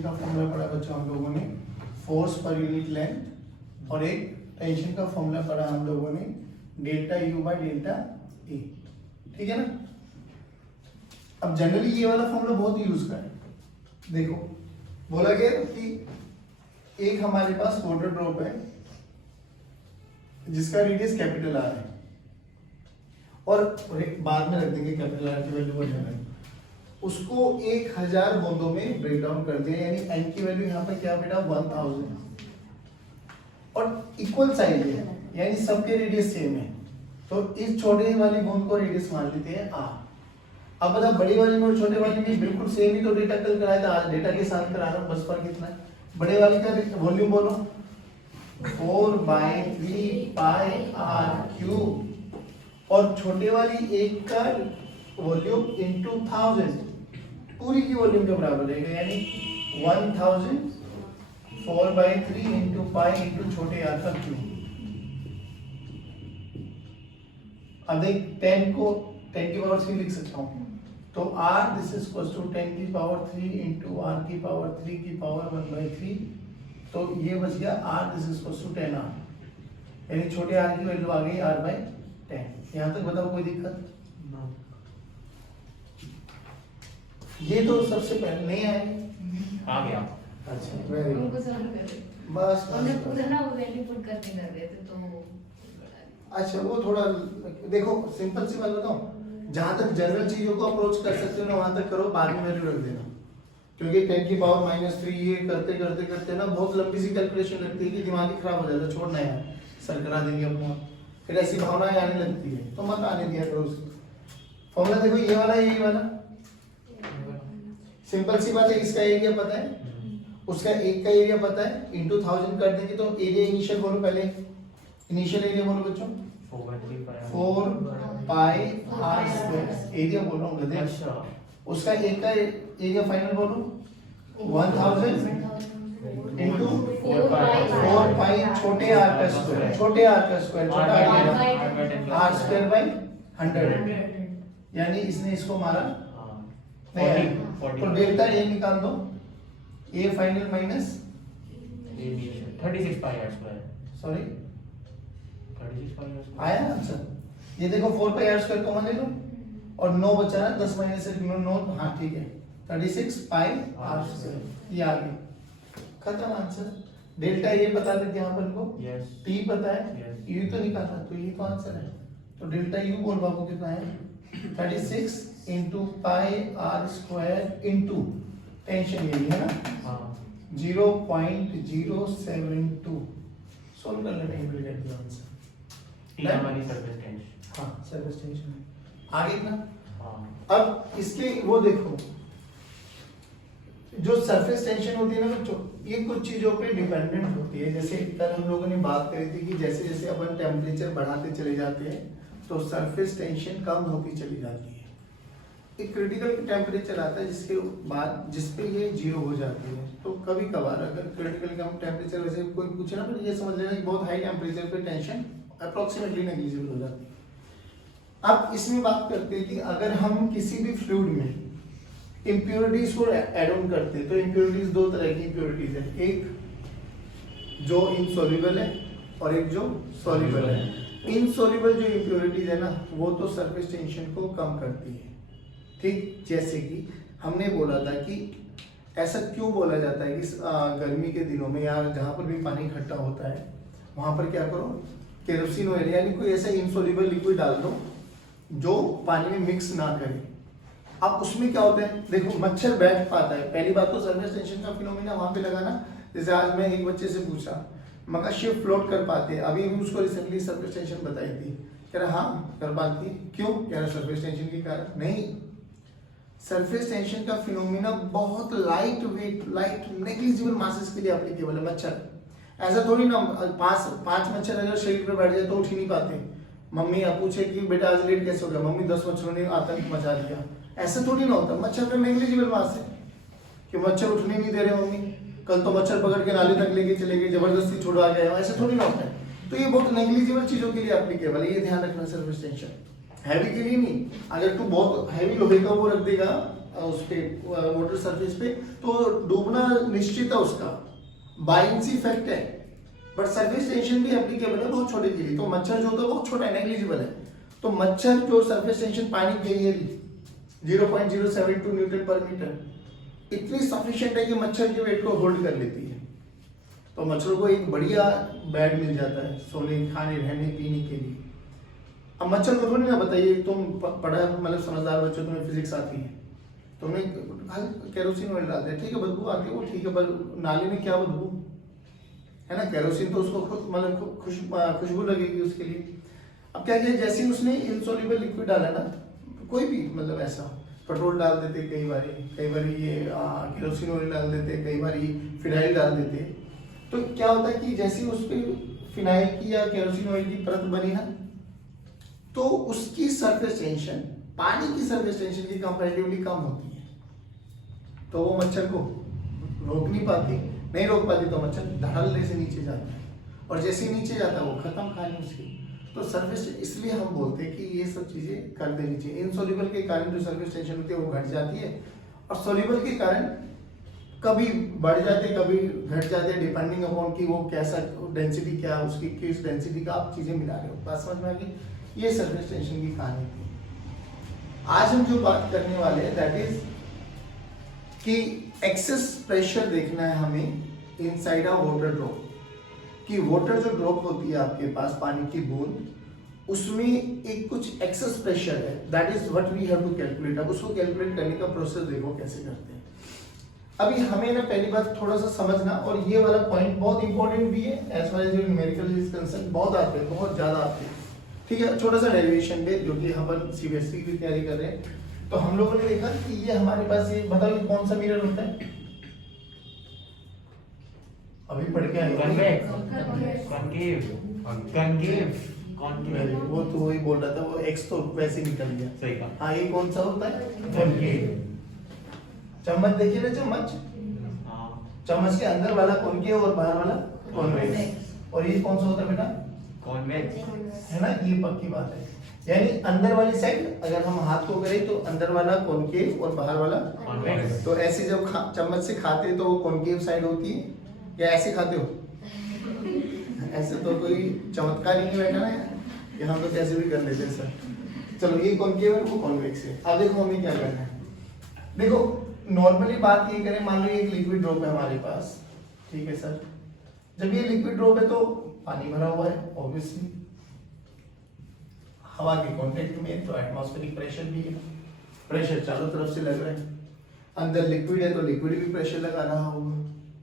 Tension का formula पढ़ा बच्चों हम लोगों ने, फोर्स पर यूनिट लेंथ, और एक टेंशन का फॉर्मूला पढ़ा हम लोगों ने delta U by delta A, ठीक है ना। अब जनरली ये वाला फॉर्मूला बहुत यूज करें। देखो बोला गया कि एक हमारे पास वाटर ड्रॉप है जिसका रेडियस कैपिटल आर है, और एक बाद में रख देंगे कैपिटल आर की वैल्यू बढ़, उसको 1000 बूंदों में ब्रेक डाउन कर दिया, यानी एन की वैल्यू यहाँ पे क्या बेटा 1000, और इक्वल साइज है यानी सबके रेडियस सेम है, तो इस छोटे वाली बूंद को रेडियस मान लेते हैं आर। अब बता बड़ी वाली में और छोटे वाली में बिल्कुल सेम ही तो डेटा कल कराया था, आज डेटा के साथ करा रहा हूँ, बस फर्क कितना है। बड़े वाली का वॉल्यूम बोलो 4/3 पाई आर क्यूब, और छोटे वाली एक का वॉल्यूम इनटू 1000 पूरी की वॉल्यूम के बराबर रहेगा, यानी 1000 4/3 इनटू पाई इनटू छोटे आर का क्यूब। अब देख 10 को 10 की पावर 3 लिख सकता हूँ, तो r this is equal to 10 की पावर 3 इनटू r की पावर 3 की पावर 1/3, तो ये बच गया r this is equal to 10r, यानी छोटे r की वैल्यू आ गई r/10। यहाँ तक बताओ कोई दिक्कत? ये तो सबसे पहले नहीं आए, आ गया। अच्छा वेरी गुड, बस ना वो वैल्यू पुट करके कर रहे थे तो अच्छा वो थोड़ा देखो सिंपल सी बात बताओ, जहां तक जनरल चीजों को अप्रोच कर सकते हो ना वहां तक करो, बाद में वैल्यू रख देना, क्योंकि 10 की पावर -3 ये करते करते करते ना बहुत लंबी सी कैलकुलेशन लगती है कि दिमाग ही खराब हो जाता है, छोड़ना है सर करा देंगे अपना, फिर ऐसी भावनाएं आने लगती है, तो मत आने दिया करो उसको। फॉर्मूला देखो ये वाला यही वाला, सिंपल सी बात है, इसका एरिया पता है, उसका एक का एरिया पता है, इनटू 1000 कर देंगे तो एरिया इनिशियल बोलो, पहले इनिशियल एरिया बोलो बच्चों 4 पाई आर स्क्वायर, एरिया बोल रहा हूँ गधे। अच्छा उसका एक का एरिया फाइनल बोलो 1000 इनटू 4 पाई छोटे आर का स्क्वायर, छोटे आर का स्क्वायर छोटा आर स्क्वायर बाय 100, यानी इसने इसको मारा नहीं, तो डेल्टा ए निकाल दो, A final minus 36 pi r square, sorry 36 pi r square आया आंसर। ये देखो 4 पाई आर स्क्वायर कॉमन ले लो, और 9 बचा ना, 10 माइनस 9, हाँ ठीक है 36 पाई आर स्क्वायर, ये आ गया, खत्म आंसर। डेल्टा ये पता था यहाँ पर को, यस टी पता है, Yes. यू तो निकाला, तो ये तो आंसर है। तो डेल्टा यू बोल बाबू कितना है 36 into pi r square into tension यही है ना हाँ 0.072, सोल्व कर लेना, you will get the answer. T हमारी सरफेस टेंशन। हाँ सर्विस टेंशन है, आगे ना। हाँ अब इसके वो देखो, जो सरफेस टेंशन होती है ना बच्चों, ये कुछ चीजों पे डिपेंडेंट होती है। जैसे कल हम लोगों ने बात करी थी कि जैसे जैसे अपन टेम्परेचर बढ़ाते चले जाते हैं तो सरफेस टेंशन कम होती चली जाती है। एक क्रिटिकल टेम्परेचर आता है जिसके बाद जिसपे ये 0 हो जाती है। तो कभी कभार अगर क्रिटिकल टेम्परेचर वैसे कोई पूछे ना, तो ये समझ लेना कि बहुत हाई टेम्परेचर पे टेंशन अप्रोक्सीमेटली नेग्लिजिबल हो जाती है। अब इसमें बात करते हैं कि अगर हम किसी भी फ्लूइड में इम्प्योरिटीज को ऐड ऑन करते हैं, तो इम्प्योरिटीज दो तरह की इम्प्योरिटीज है, एक जो इनसॉल्युबल है और एक जो सॉल्युबल है। इनसॉल्युबल जो इम्प्योरिटीज है ना, वो तो सरफेस टेंशन को कम करती है, ठीक। जैसे कि हमने बोला था कि ऐसा क्यों बोला जाता है कि गर्मी के दिनों में या जहाँ पर भी पानी इकट्ठा होता है वहाँ पर क्या करो, केरोसिन ऑयल यानी कोई ऐसा इनसॉल्युबल लिक्विड डाल दो जो पानी में मिक्स ना करे। अब उसमें क्या होता है, देखो मच्छर बैठ पाता है, पहली बात तो सरफेस टेंशन का फिनोमेना वहां पे लगाना। जैसे आज मैं एक बच्चे से पूछा मगर शिप फ्लोट कर पाते हैं, अभी उसको रिसेंटली सरफेस टेंशन बताई थी, कह रहा हाँ कर पाती है, क्यों, कह रहा सरफेस टेंशन के कारण। नहीं, सरफेस टेंशन का फिनोमेना बहुत light weight, light negligible masses के लिए एप्लीकेबल है। मच्छर ऐसा थोड़ी ना, पांच मच्छर अगर शरीर पर बैठ जाए तो उठ ही नहीं पाते। मम्मी आप पूछे कि बेटा आज लेट कैसे हो गया, मम्मी 10 मच्छरों ने आतंक मचा दिया, ऐसा थोड़ी ना होता। मच्छर का नेग्लिजिबल मास है कि मच्छर उठने नहीं दे रहे मम्मी, कल तो मच्छर पकड़ के नाली तक लेके चले गए, जबरदस्ती छुड़वा गया, ऐसा थोड़ी ना होता है। तो ये बहुत नेग्लिजिबल चीजों के लिए एप्लीकेबल है, ये ध्यान रखना। सरफेस टेंशन हैवी के लिए नहीं। अगर तू बहुत हैवी लोहे का वो रख देगा उस पे वाटर सरफेस पे, तो डूबना निश्चित है उसका, बाइंसी इफेक्ट है। बट सरफेस टेंशन भी एप्लीकेबल है बहुत छोटे के लिए। तो मच्छर जो होता है बहुत छोटा है, नेग्लिजिबल है। तो मच्छर जो सरफेस टेंशन पानी के लिए 0.072 न्यूटन पर मीटर इतनी सफिशिएंट है कि मच्छर के वेट को होल्ड कर लेती है। तो मच्छरों को एक बढ़िया बेड मिल जाता है सोने, खाने, रहने, पीने के लिए। अब मच्छर को थोड़ी ना बताइए, तुम पढ़ा मतलब समझदार बच्चों, तुम्हें फिजिक्स आती है, तुमने केरोसिन ऑयल डालते हैं, ठीक है बदबू आती है वो ठीक है, पर नाली में क्या बदबू है ना, केरोसिन तो उसको खुद मतलब खुशबू लगेगी उसके लिए। अब क्या किया, जैसे ही उसने इनसोल्यूबल लिक्विड डाला ना, कोई भी मतलब ऐसा पेट्रोल डाल देते, कई बार ये केरोसिन ऑयल डाल देते, कई बार फिनाइल डाल देते, तो क्या होता है कि जैसे उस पर फिनाइल की या केरोसिन ऑयल की परत बनी ना, तो उसकी सरफेस टेंशन पानी की सरफेस टेंशन की कंपैरेटिवली कम होती है। तो वो मच्छर को रोक नहीं रोक पाती, तो मच्छर धड़ल्ले से नीचे जाता है, और जैसे ही नीचे जाता है वो खत्म कहानी उसकी। तो सर्विस, इसलिए हम बोलते हैं कि ये सब चीजें कर देनी चाहिए। इनसोल्यूबल के कारण जो सर्विस टेंशन होती है वो घट जाती है, और सोल्यूबल के कारण कभी बढ़ जाते कभी घट जाते, डिपेंडिंग अपॉन कि वो कैसा डेंसिटी क्या है उसकी, किस डेंसिटी का आप चीजें मिला रहे हो। बात समझ में आ गई? ये सर्विस टेंशन की कहानी थी। आज हम जो बात करने वाले हैं दैट इज कि एक्सेस प्रेशर देखना है हमें इनसाइड अ वाटर ड्रॉप, कि वाटर जो ड्रॉप होती है आपके पास, पानी की बूंद, उसमें एक कुछ एक्सेस प्रेशर है, that is what we have to calculate. अब उसको कैलकुलेट करने का प्रोसेस देखो कैसे करते हैं। अभी हमें ना पहली बात थोड़ा सा समझना, और ये वाला पॉइंट बहुत इंपॉर्टेंट भी है as far as numerical is concern, बहुत आते हैं, बहुत ज्यादा आते हैं, ठीक है। छोटा सा डेरिवेशन पे, जो कि हम सीबीएसई की तैयारी कर रहे हैं, तो हम लोगों ने देखा कि ये हमारे पास, ये बताओ ये कौन सा मिरर होता है, अभी पढ़ के आए वो तो वही बोल रहा था, वो एक्स तो वैसे निकल गया, सही कहा। हाँ ये कौन सा होता है, कॉनकेव। चम्मच देखिए ना, चम्मच, चम्मच के अंदर वाला कॉनकेव और बाहर वाला कॉन्वेक्स, और ये कौन सा होता है बेटा, कॉन्वेक्स, है ना, ये पक्की बात है। यानी अंदर वाली साइड अगर हम हाथ को करें तो अंदर वाला कॉनकेव और बाहर वाला कॉन्वेक्स। तो ऐसे जब चम्मच से खाते हैं तो वो कॉनकेव साइड होती है, या ऐसे खाते हो ऐसे तो कोई चमत्कार ही नहीं बैठा ना कि हम तो कैसे भी कर लेते हैं सर। चलो ये कॉनकेव है, वो कॉन्वेक्स है। अब देखो हमें क्या करना है, देखो नॉर्मली बात ये करें, मान लो एक लिक्विड ड्रॉप है हमारे पास, ठीक है सर। जब ये लिक्विड ड्रॉप है तो पानी भरा हुआ है ऑब्वियसली, हवा के कांटेक्ट में, तो एटमॉस्फेरिक प्रेशर भी है, प्रेशर चारों तरफ से लग रहा है। अंदर लिक्विड है तो लिक्विड भी प्रेशर लगा रहा होगा,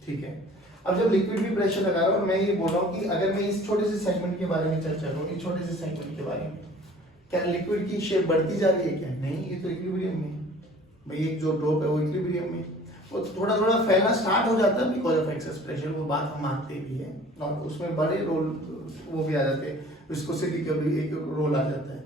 ठीक है। अब जब लिक्विड भी प्रेशर लगा रहा है, और मैं ये बोल रहा हूँ कि अगर मैं इस छोटे से सेगमेंट के बारे में चर्चा करूँ, इस छोटे से सेगमेंट के बारे में, क्या लिक्विड की शेप बढ़ती जा रही है क्या? नहीं, ये तो इक्विलिब्रियम में भाई, एक जो ड्रॉप है वो इक्विलिब्रियम में, वो थोड़ा थोड़ा फैलना स्टार्ट हो जाता है बिकॉज ऑफ एक्सेस प्रेशर, वो बात हम मानते भी है, और उसमें बड़े रोल वो भी आ जाते हैं, विस्कोसिटी का भी एक रोल आ जाता है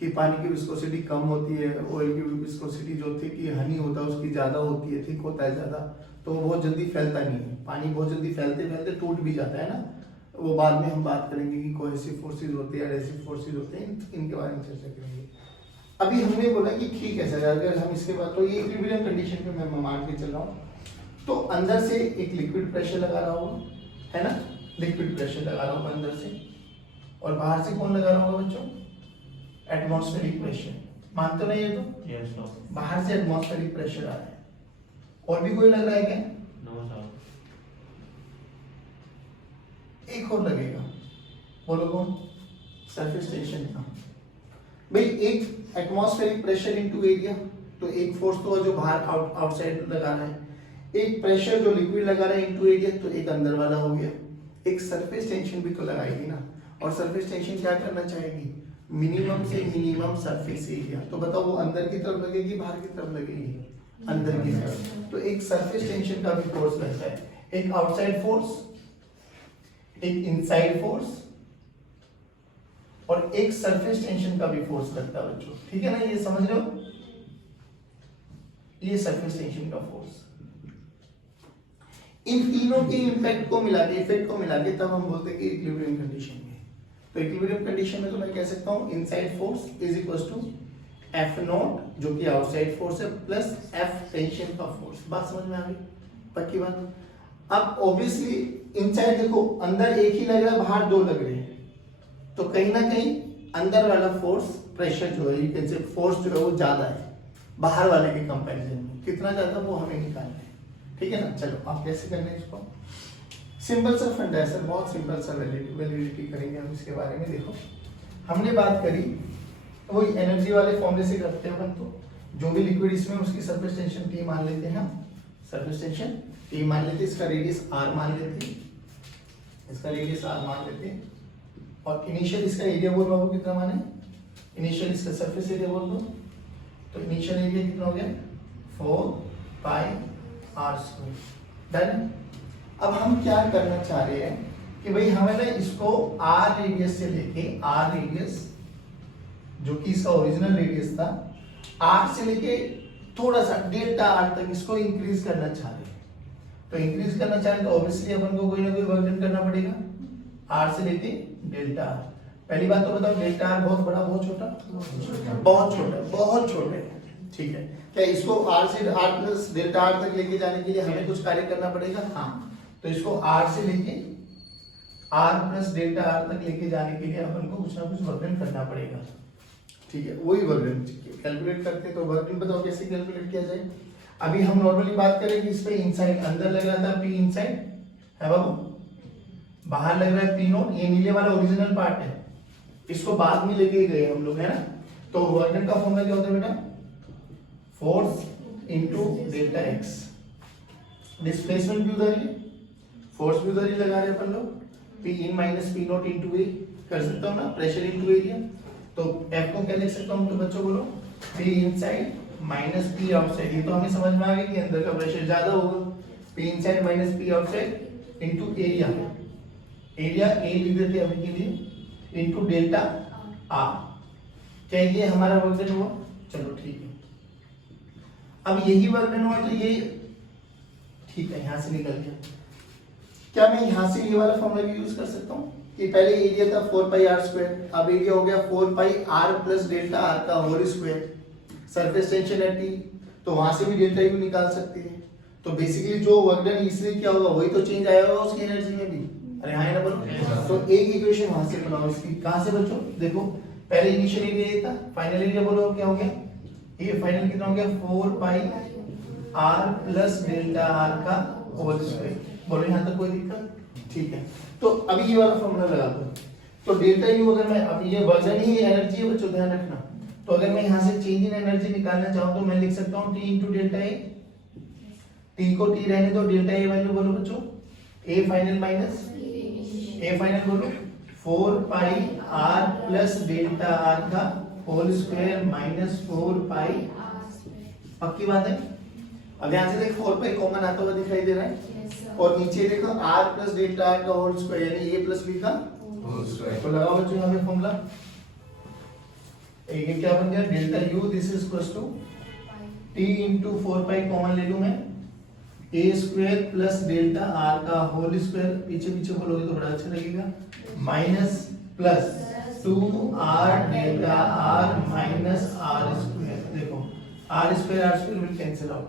कि पानी की विस्कोसिटी कम होती है, ऑयल की विस्कोसिटी जो थिक हनी होता है उसकी ज्यादा होती है, थिक होता है ज्यादा, तो वो बहुत जल्दी फैलता नहीं है। पानी बहुत जल्दी फैलते फैलते टूट भी जाता है ना, वो बाद में हम बात करेंगे कि कोहेसिव फोर्सेस होते हैं, एडहेसिव फोर्सेस होते हैं, इनके बारे में चर्चा करेंगे। अभी हमने बोला कि ठीक है सर, अगर हम इसके बाद, तो ये इक्विलिब्रियम कंडीशन पे मैं मान के चल रहा हूँ, तो अंदर से एक लिक्विड प्रेशर लगा रहा हूँ, है ना, लिक्विड प्रेशर लगा रहा हूँ अंदर से, और बाहर से कौन लगा रहा होगा बच्चों, एटमॉस्फेरिक प्रेशर। मानते हो ना ये तो? Yes sir. बाहर से एटमॉस्फेरिक प्रेशर आ रहा है, और भी कोई लग रहा है क्या? No sir. एक और लगेगा, बोलो कौन? सरफेस टेंशन का। भाई एक एटमॉस्फेरिक प्रेशर इनटू एरिया, तो एक फोर्स तो जो बाहर आउटसाइड लगा रहा है, एक प्रेशर जो लिक्विड लगा रहा है इनटू एरिया, तो एक अंदर वाला हो गया, एक सरफेस टेंशन भी तो लगाएगी ना। और सरफेस टेंशन क्या करना चाहेगी? मिनिमम से मिनिमम सरफेस एरिया। तो बताओ वो अंदर की तरफ लगेगी बाहर की तरफ लगेगी? अंदर की तरफ। तो एक सरफेस टेंशन का भी फोर्स लगता है, एक आउटसाइड फोर्स, एक इनसाइड फोर्स, और एक सरफेस टेंशन का भी फोर्स लगता है बच्चों, ठीक है ना, ये समझ रहे हो? ये सरफेस टेंशन का फोर्स, इन तीनों के इम्पैक्ट को मिला के, इफेक्ट को मिला के, तब हम बोलते हैं कि इक्विलिब्रियम कंडीशन में। तो इक्विलिब्रियम कंडीशन में तो मैं कह सकता हूं inside force is equal to F not जो कि आउटसाइड फोर्स है प्लस एफ टेंशन का फोर्स। बात समझ में आ गई? पक्की बात। अब ऑब्वियसली इनसाइड देखो अंदर एक ही लग रहा है, बाहर दो लग रहे हैं, तो कहीं ना कहीं अंदर वाला फोर्स प्रेशर जो है, यू कैन से फोर्स जो है वो ज्यादा है बाहर वाले के कंपैरिजन में। कितना ज्यादा वो हमें निकालना है, ठीक है ना। चलो आप कैसे करना है इसको, सिंपल सा फंडा है सर, बहुत सिंपल सा वैलिडिटी करेंगे हम इसके बारे में। देखो हमने बात करी वो एनर्जी वाले फॉर्मूले से करते हैं अपन, तो जो भी लिक्विड इसमें उसकी सरफेस टेंशन T मान लेते हैं हम, सरफेस टेंशन T मान लेते हैं, इसका रेडियस R मान लेते हैं, इसका रेडियस R मान लेते हैं, और इनिशियल इसका एरिया बोल रहा हूँ कितना माने, इनिशियल इसका सरफेस एरिया बोल दो, तो इनिशियल एरिया कितना हो गया 4 पाई R स्क्वायर। डन। अब हम क्या करना चाह रहे हैं कि भाई हमें ना इसको R रेडियस से लेके, R रेडियस जो कि इसका ओरिजिनल रेडियस था, R से लेके थोड़ा सा डेल्टा R तक इसको इंक्रीज करना चाह रहे हैं। तो इंक्रीज करना चाह रहे हैं तो ऑब्वियसली अपन को कोई ना कोई वर्क डन करना पड़ेगा, R से लेके डेल्टा R। पहली बात तो बताओ डेल्टा R बहुत बड़ा बहुत छोटा? बहुत छोटा, बहुत छोटे, ठीक है। क्या इसको R से R प्लस डेल्टा R तक लेके जाने के लिए हमें कुछ कार्य करना पड़ेगा? हाँ, तो इसको R से लेके R प्लस डेल्टा R तक लेके जाने के लिए अपन को कुछ ना कुछ वर्क डन करना पड़ेगा, ठीक है। वही वर्क डन कैलकुलेट करते हैं, तो वर्क डन बताओ कैसे कैलकुलेट किया जाए। अभी हम नॉर्मली बात करें कि इस पे इनसाइड अंदर लग रहा था P इनसाइड है बाबू, बाहर लग रहा है P नॉट, ये नीले वाला ओरिजिनल पार्ट है, इसको बाद में लेके गए हम लोग, है ना। तो वर्क डन का फॉर्मूला क्या होता है बेटा, force into delta x। Displacement भी उधर ही, फोर्स भी उधर ही लगा रहे अपन लोग, P in minus P not into a कर सकता हूं ना, प्रेशर इनटू एरिया। तो F को क्या लिख सकता हूं तो बच्चों बोलो, P inside minus P outside. ये तो हमें समझ में आ गया कि अंदर का प्रेशर ज्यादा होगा, P inside minus P outside into area, area A लिख देते हैं अभी के लिए, इनटू डेल्टा R। क्या ये हमारा वर्क डन हुआ? चलो ठीक है। अब यही वर्क डन हुआ तो ये ठीक है, यहां से निकल गया। क्या मैं यहां से ये वाला फॉर्मूला भी यूज कर सकता हूं कि पहले एरिया था 4 पाई R स्क्वायर, अब एरिया हो गया 4 पाई R प्लस डेल्टा R का होल स्क्वायर। सरफेस टेंशन है T, तो वहां से भी डेल्टा U निकाल सकते हैं। तो बेसिकली जो वर्क डन इसलिए क्या होगा वही तो चेंज आया होगा उसकी एनर्जी में भी। अरे हाँ ना बोलो। तो एक इक्वेशन वहां से बनाओ इसकी, कहां से बच्चों देखो, पहले इनिशियल एरिया ये था, फाइनल एरिया बोलो क्या हो गया, ये फाइनल कितना हो गया 4 पाई R प्लस डेल्टा R का होल स्क्वायर। बोलो यहां तक कोई दिक्कत? ठीक है। तो अभी ये वाला फॉर्मूला लगा दो, तो डेल्टा यू अगर मैं, अब ये वजन ही एनर्जी है बच्चों ध्यान रखना, तो अगर मैं यहां से चेंज इन एनर्जी निकालना चाहूं तो मैं लिख सकता हूं T into delta A। T को T रहने दो, डेल्टा A वैल्यू बोलो बच्चों, A final minus A final बोलो 4 पाई R प्लस डेल्टा R का होल स्क्वायर माइनस 4 पाई। पक्की बात है? अब यहां से देख 4 पाई कॉमन आता हुआ दिखाई दे रहा है, और नीचे देखो R प्लस डेल्टा R का होल स्क्वायर यानी A प्लस B का होल स्क्वायर। तो लगाओ बच्चों यहां पे फॉर्मूला, ये क्या बन गया delta U this is equal to T into 4 pi common ले लूं मैं, A square plus delta R का होल स्क्वायर, पीछे पीछे बोलोगे तो बड़ा अच्छा लगेगा, minus plus 2R delta R minus R square. देखो R square will cancel out,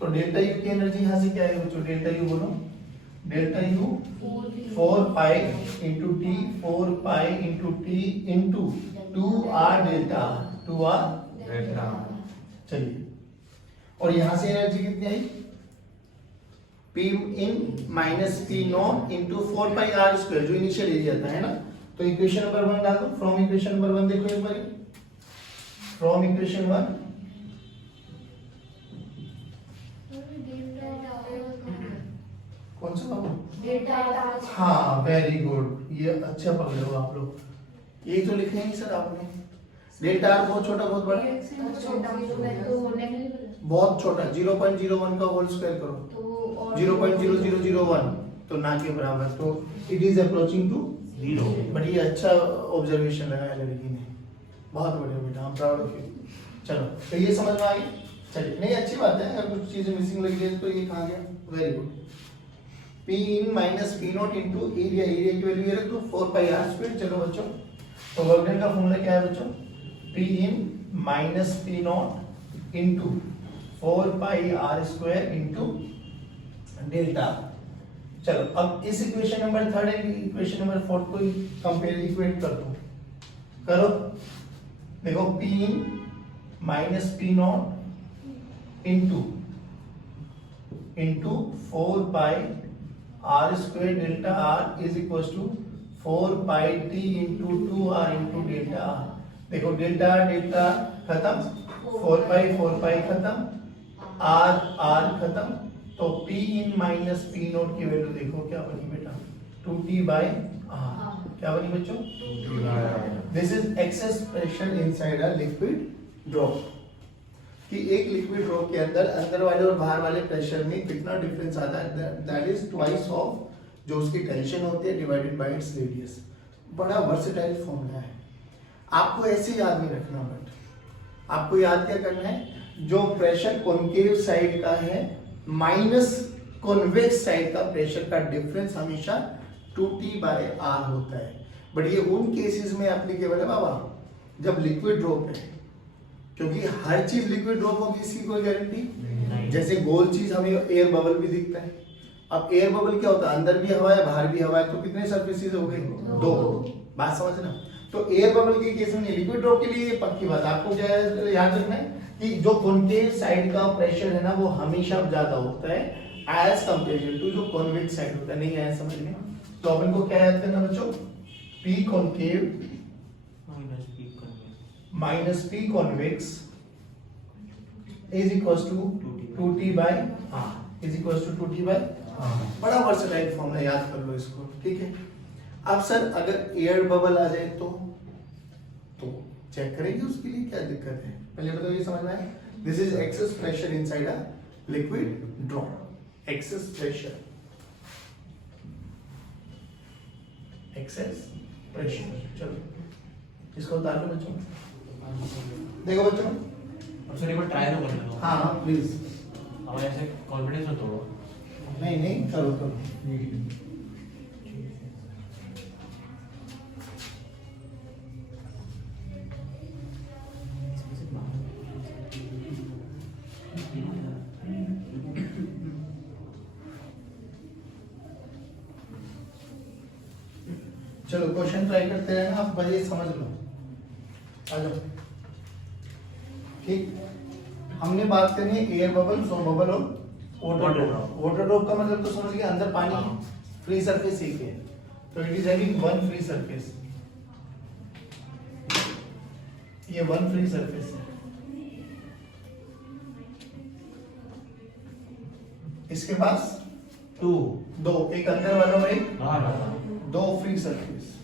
तो डेल्टा U की एनर्जी यहां से क्या है बच्चों, डेल्टा U बोलो, delta U 4 pi into T, 4 pi into T into 2R delta R, 2R delta R। चलिए, और यहां से एनर्जी कितनी आई, P in minus P not into 4 pi R square जो इनिशियल एरिया था, है ना। तो इक्वेशन नंबर 1 डाल दो, फ्रॉम इक्वेशन नंबर 1 देखो एक बार, फ्रॉम इक्वेशन 1 कौन सा बाबू, हाँ वेरी गुड, ये अच्छा पकड़े हो आप लोग, ये तो लिखे नहीं सर आपने, डेल्टा R बहुत छोटा बहुत बड़ा, बहुत छोटा 0.01 का होल स्क्वायर करो, 0.0001 तो ना के बराबर, तो it is approaching to 0। But ये अच्छा ऑब्जर्वेशन लगाया लड़की ने, बहुत बढ़िया बेटा, हम प्राउड ऑफ यू। चलो तो ये समझ में आ गया, चलिए नहीं अच्छी बात है, अगर कुछ चीजें मिसिंग लगी है तो ये कहाँ गया, very good. P in minus P not into area, area की वैल्यू ये रख दो 4 पाई R स्क्वायर। चलो बच्चों, तो वर्क डन का फॉर्मूला क्या है बच्चों, P in minus P not into 4 pi r square into delta. चलो अब इस equation number 3 and equation number 4 को कंपेयर इक्वेट कर दो, करो। देखो P in minus P not into 4 pi r square delta r is equal to 4 pi T into 2 r into delta r. देखो delta delta खत्म, 4 पाई खत्म, r खत्म, तो P in minus P note की वैल्यू देखो क्या बनी बेटा, 2T by R। क्या बनी बच्चों? This is excess pressure inside a liquid drop, कि एक लिक्विड ड्रॉप के अंदर वाले और बाहर वाले प्रेशर में कितना डिफरेंस आता है, दैट इज ट्वाइस ऑफ जो उसकी टेंशन होती है डिवाइडेड बाय इट्स रेडियस। बड़ा वर्सेटाइल फॉर्मूला है, आपको ऐसे याद नहीं रखना, बट आपको याद क्या करना है, जो प्रेशर कॉन्केव साइड का है माइनस कॉन्वेक्स साइड का प्रेशर का डिफरेंस हमेशा 2T by R होता है। बट ये उन केसेस में एप्लीकेबल है बाबा जब लिक्विड ड्रॉप है, क्योंकि हर चीज लिक्विड ड्रॉप होगी इसकी कोई गारंटी। जैसे गोल चीज हमें एयर बबल भी दिखता है, अब एयर बबल क्या होता है, अंदर भी हवा है बाहर भी हवा है, तो कितने सरफेसेस हो गए, 2। बात समझना। तो एयर बबल के केस में लिक्विड ड्रॉप के लिए पक्की बात, आपको क्या याद रखना है कि जो कॉन्केव साइड का प्रेशर है ना वो हमेशा ज्यादा होता है एज कंपेयर टू जो कॉन्वेक्स साइड होता है। नहीं आया समझ में? तो अपन को क्या याद करना बच्चों, P concave minus P convex is equal to 2T by R is equal to 2T by R। बड़ा वर्सेटाइल फॉर्मूला, याद कर लो इसको, ठीक है। अब सर अगर एयर बबल आ जाए तो चेक करेंगे उसके लिए क्या दिक्कत है, पहले बताओ ये समझ में आए। This is excess pressure inside a liquid drop, excess pressure, excess pressure. चलो इसको उतार लो बच्चों, देखो बच्चों। अब सर एक बार ट्राई तो करने दो। हाँ प्लीज, अब ऐसे कॉन्फिडेंस मत तोड़ो। नहीं करो। चलो क्वेश्चन ट्राई करते रहना, आप बजे समझ लो, आ जाओ। ठीक, हमने बात करनी है एयर बबल, सो बबल और वाटर ड्रॉप। वाटर ड्रॉप का मतलब तो समझ गए, अंदर पानी है, फ्री सरफेस एक है, तो it is having one free surface, ये वन फ्री सरफेस है। इसके पास दो, एक अंदर वाला और एक बाहर वाला। दो फ्री सरफेस।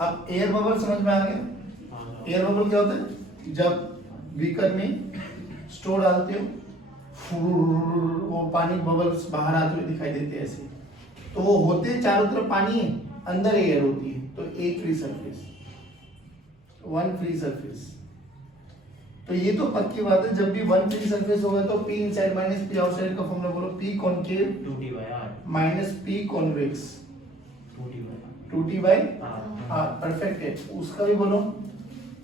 अब एयर बबल समझ में आ गया। एयर बबल क्या होता है, जब बीकर में स्ट्रो डालते हो वो पानी बबल्स बाहर आते हुए दिखाई देते हैं ऐसे, तो वो होते चारों तरफ पानी है, अंदर एयर होती है, तो एक free surface, one free surface. तो ये तो पक्की बात है, जब भी वन फ्री सरफेस होगा तो P inside minus P outside का फॉर्मूला बोलो, P concave 2T by R minus P convex 2T by R। Perfect है, उसका भी बोलो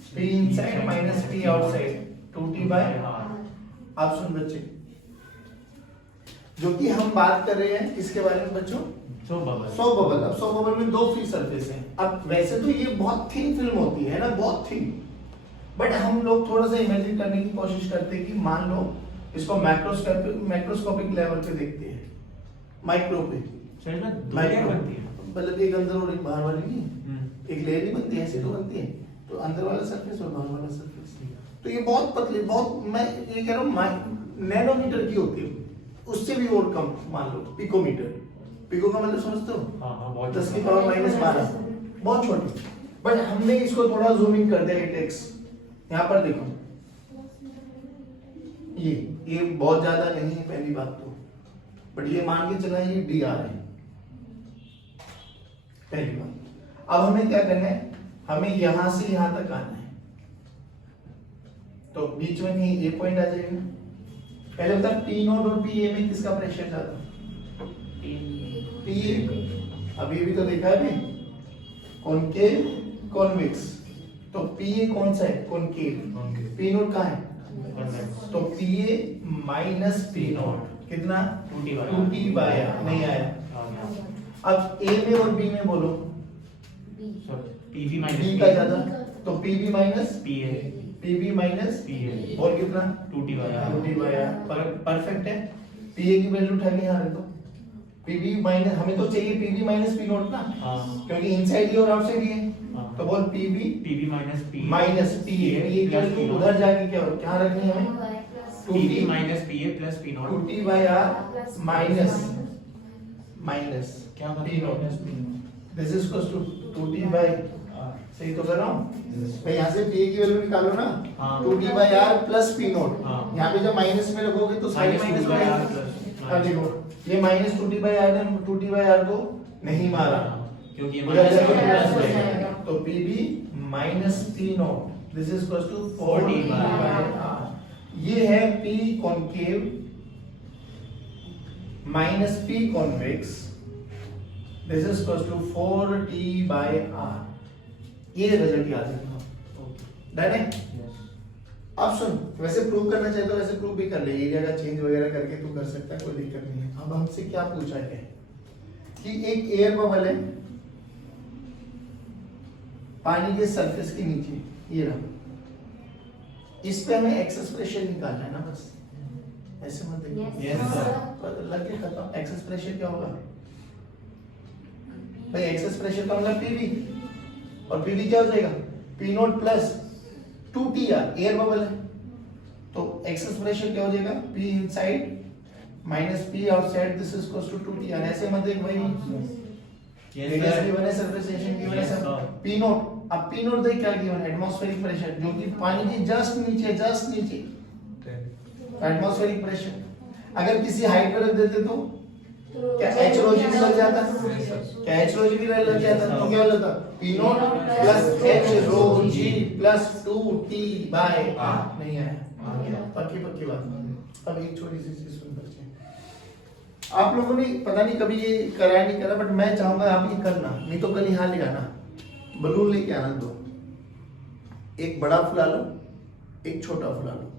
P inside minus P outside 2T by R। आप सुन बच्चे, जो कि हम बात कर रहे हैं किसके बारे में बच्चों, सो बबल। अब सो बबल में दो फ्री सरफेस हैं। अब वैसे तो ये बहुत थिन फिल्म होती है ना, बहुत थिन, बट हम लोग थोड़ा सा इमेजिन करने की कोशिश करते हैं कि मान लो इसको मैक्रोस्कोपिक लेवल पे देखते हैं, माइक्रो पे, मतलब एक अंदर और एक बाहर वाली नहीं, एक लेयर नहीं बनती, ऐसे तो बनती है, तो अंदर वाला सरफेस और बाहर वाला सरफेस, तो ये बहुत पतली, बहुत, मैं ये कह रहा हूँ नैनोमीटर की होती है, उससे भी और कम, मान लो पिकोमीटर। पिको का मतलब समझते हो, 10 की पावर -12, बहुत छोटी। बट हमने इसको थोड़ा जूम इन कर दिया, टेक्स यहाँ पर देखो, ये बहुत ज्यादा नहीं है पहली बात तो, बट ये मान के चला ये DR है पहली बात। अब हमें क्या करना है, हमें यहां से यहां तक आना है, तो बीच में कहीं ए पॉइंट आ जाएगा। पहले बता P नोट और PA में किसका प्रेशर ज्यादा, PA। अभी भी तो देखा है कॉन्केव कॉन्वेक्स, तो तो पीए कौन सा है? कॉनकेव। पी नोट कहाँ है? कॉन्वेक्स। तो पीए माइनस पी नोट कितना? 2t बाय r नहीं आया। आ गया। अब ए में और बी में बोलो, पीवी माइनस बी का ज्यादा तो PB minus PA PB minus PA और कितना? 2t bye r। 2t bye r perfect है। पीए की वैल्यू उठा के यहाँ रखो। पीबी माइनस हमें तो चाहिए पीबी माइनस पी नोट ना, हाँ क्योंकि इनसाइड ही और आउटसाइड ही है। हाँ। तो बोल PB PV minus P minus PA ये क्या उधर जाके क्या रखनी है हमें? PV minus PA plus P naught 2t bye r minus क्या P note this is equals to 2t by सही तो कर रहा हूँ भाई। यहाँ से पी की वैल्यू निकालो ना। हाँ। 2t bye r plus P not. हाँ। यहाँ पे जब माइनस में रखोगे तो साइड माइनस by r में plus अब देखो ये माइनस 2t बाय r ने 2t बाय r को नहीं मारा क्योंकि उधर जाके minus प्लस हो है। जाएगा। तो pb minus p not this is equals to 4t 4t by by r। ये है p concave minus p convex this is equals to 4t by r। ये रिजल्ट याद रखना। डन है? अब सुन, वैसे प्रूव करना चाहे तो वैसे प्रूव भी कर ले, एरिया का चेंज वगैरह करके तू कर सकता है, कोई दिक्कत नहीं है। अब हमसे क्या पूछा है कि एक एयर बबल है पानी के सरफेस के नीचे, ये रहा, इस पे हमें एक्सेस प्रेशर निकालना है ना, बस ऐसे मत देखिए। Yes, sir. लग के खत्म। एक्सेस प्रेशर क्या होगा भाई? एक्सेस प्रेशर का मतलब पीवी, और पीवी क्या हो जाएगा? P not plus 2tr air bubble है, तो एक्सेस प्रेशर क्या हो जाएगा? P inside minus P outside this is equals to 2tr। ऐसे मत देख भाई, रेडियस गिवन है, सरफेस टेंशन गिवन है, Yes, सब sir. P not. अब P नोट देख क्या गिवन है? एटमॉस्फेरिक प्रेशर, जो कि पानी के जस्ट नीचे एटमॉस्फेरिक प्रेशर। अगर किसी हाइट पर रख देते तो क्या एच रो जी भी लग जाता? क्या एच रो जी भी लग जाता? तो क्या होता? P not plus H row ji plus 2t bye r। नहीं आया? पक्की बात। अब एक छोटी सी चीज सुन बच्चे, आप लोगों ने पता नहीं कभी ये करा नहीं करा, बट मैं चाहूंगा आप ये करना, नहीं तो कल यहाँ ले आना, बलून लेके आना दो, एक बड़ा फुला लो एक छोटा फुला लो,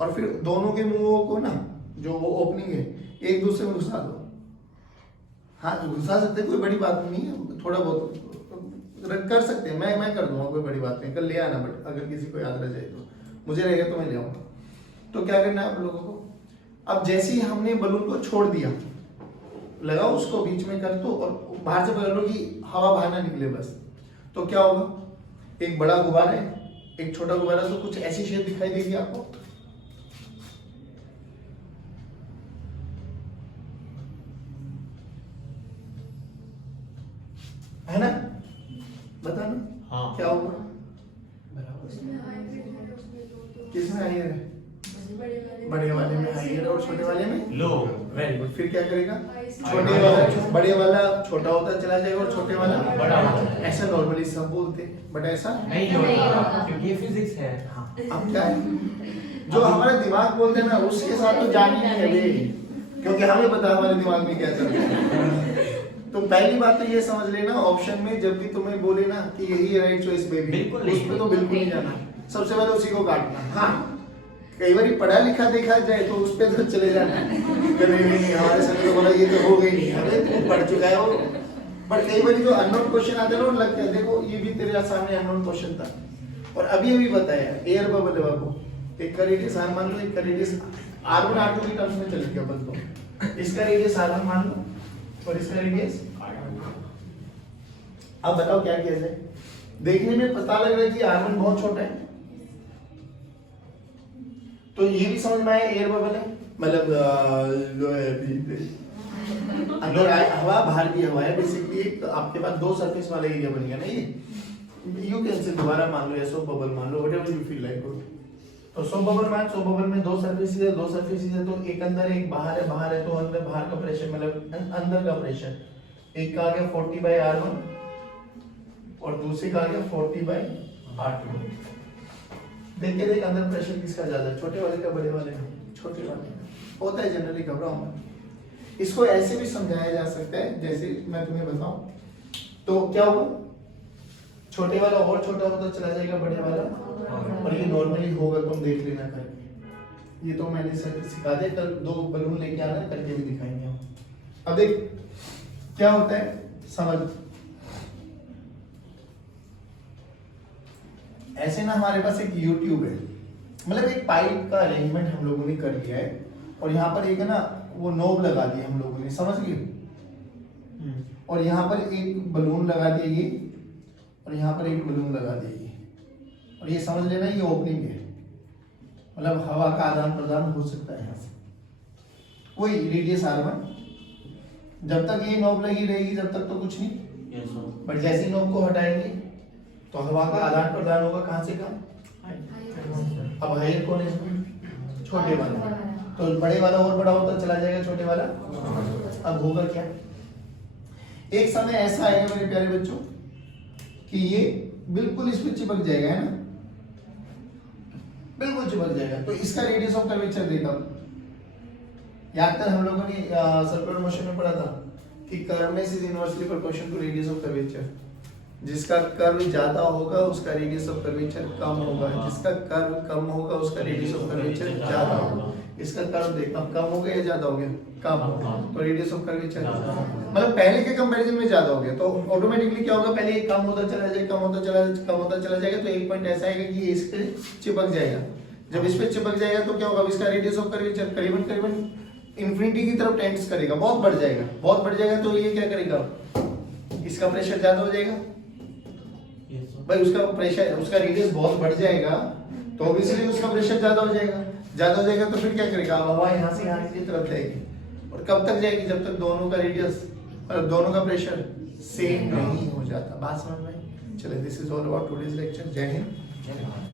और फिर दोनों के मुंहों को ना, जो वो ओपनिंग है, एक दूसरे में घुसा दो। हाँ घुसा सकते, कोई बड़ी बात नहीं है, थोड़ा बहुत कर सकते हैं, मैं कर दूंगा, कोई बड़ी बात नहीं। कल ले आना, बट अगर किसी को याद रह जाए तो, मुझे रहेगा तो मैं ले आऊंगा। तो क्या करना है आप लोगों को, अब जैसे ही हमने बलून को छोड़ दिया, लगाओ उसको बीच में कर दो और बाहर से पकड़ लो कि हवा बाहर ना निकले बस। तो क्या होगा, एक बड़ा गुब्बारा है एक छोटा गुब्बारा, तो कुछ ऐसी शेप दिखाई देगी आपको। है ना? बताना हाँ। क्या होगा? किसमें हाइयर है? बड़े वाले में हाइयर और छोटे वाले में लो। Very good. फिर क्या करेगा? छोटे वाला बड़े वाला छोटा होता चला जाएगा और छोटे वाला बड़ा होता है। ऐसा नॉर्मली सब बोलते हैं, बट ऐसा नहीं नहीं होता होता। क्योंकि ये फिजिक्स है। अब क्या है, जो हमारा दिमाग बोलते हैं ना, उसके साथ तो जान ही नहीं है वे, क्योंकि हमें पता हमारे दिमाग में क्या चल रहा है। तो पहली बात तो ये समझ लेना, ऑप्शन में जब भी तुम्हें बोले ना कि यही है राइट चॉइस बेबी, बिल्कुल उस नहीं। पे तो बिल्कुल नहीं जाना, सबसे पहले उसी को काटना। हाँ कई बार पढ़ा लिखा देखा जाए तो उस पे तो चले जाना कि नहीं हमारे सर तो बोला ये तो हो गई नहीं, अरे तू पढ़ चुका है वो। बट कई बार जो अननोन क्वेश्चन आते हैं ना, लगता है देखो ये भी तेरे सामने अननोन क्वेश्चन था, और अभी बताया एयर बबल है बाबू, एक का रेडियस r मान लो, एक का रेडियस r1 r2 की टर्म्स में चलेगा अपन तो, इसका रेडियस r1 मान लो और इसका रेडियस। अब बताओ क्या किया जाए? देखने में पता लग रहा है कि r1 बहुत छोटा है, तो ये भी समझ में आया एयर बबल है, मतलब अंदर हवा बाहर भी हवा है, बेसिकली एक आपके पास दो सरफेस वाला एरिया बन गया ना ये। यू कैन से दोबारा मान लो या सो बबल मान लो, व्हाटएवर यू फील लाइक। तो सो बबल मान, सो बबल में दो सरफेसेस है, दो सरफेसेस है, तो एक अंदर एक बाहर है, बाहर है तो अंदर बाहर का प्रेशर मतलब अंदर का प्रेशर, एक का आ गया 40 बाय r1 और दूसरे का आ गया 40 बाय r2। देख अंदर प्रेशर किसका ज्यादा है, छोटे वाले का बड़े वाले का? छोटे वाले का होता है जनरली, घबराओ मत। इसको ऐसे भी समझाया जा सकता है, जैसे मैं तुम्हें बताऊं तो क्या होगा, छोटे वाला और छोटा होता चला जाएगा बड़े वाला, और ये नॉर्मली होगा, तुम देख लेना करके। ये तो मैंने सर सिखा दिया, कल 2 बलून लेके आना, करके भी दिखाएंगे हम। अब देख क्या होता है, समझ। ऐसे ना हमारे पास एक YouTube है, मतलब एक पाइप का अरेंजमेंट हम लोगों ने कर लिया है, और यहाँ पर एक है ना वो नोब लगा दी हम लोगों ने, समझ गए। और यहाँ पर एक बलून लगा दिया ये, और यहाँ पर एक बलून लगा दिया ये, और ये समझ लेना ये ओपनिंग है, मतलब हवा का आदान प्रदान हो सकता है यहाँ से। वही रेडियस R1, जब तक ये नोब लगी रहेगी जब तक तो कुछ नहीं, बट जैसे ही नोब को हटाएंगे तो हवा का आदान प्रदान होगा, कहाँ से कहाँ। अब हायर कौन है इसमें, छोटे वाला, तो बड़े वाला और बड़ा होता चला जाएगा छोटे वाला। अब होगा क्या, एक समय ऐसा आएगा मेरे प्यारे बच्चों कि ये बिल्कुल इस पे चिपक जाएगा, है ना, बिल्कुल चिपक जाएगा। तो इसका रेडियस ऑफ कर्वेचर देखा, याद कर हम लोगों ने सर्कुलर मोशन में पढ़ा था कि curveness is inversely proportional to radius of curvature. जिसका कर्व ज्यादा होगा उसका रेडियस ऑफ कर्वेचर कम होगा, जिसका कर्व कम होगा उसका रेडियस ऑफ कर्वेचर ज्यादा होगा। इसका कर्व देखना कम हो गया या ज्यादा हो गया, कम हो गया, तो रेडियस ऑफ कर्वेचर मतलब पहले के कंपैरिजन में ज्यादा हो गया, तो ऑटोमेटिकली क्या होगा, पहले ये कम होता चला जाएगा, कम होता चला जाएगा, तो एक पॉइंट ऐसा आएगा कि ये इस पे चिपक जाएगा। जब इस पे चिपक जाएगा तो क्या होगा, इसका रेडियस ऑफ कर्वेचर करीबन इंफिनिटी की तरफ टेंड्स करेगा, बहुत बढ़ जाएगा, तो ये क्या करेगा, इसका प्रेशर ज्यादा हो जाएगा भाई, उसका प्रेशर, उसका रेडियस बहुत बढ़ जाएगा, तो ऑब्वियसली उसका प्रेशर ज्यादा हो जाएगा, तो फिर क्या करेगा, अब हवा यहाँ से यहाँ की तरफ जाएगी, और कब तक जाएगी, जब तक दोनों का रेडियस मतलब दोनों का प्रेशर सेम नहीं हो जाता। बात समझ में? चलिए, this is all about today's lecture. जय हिंद।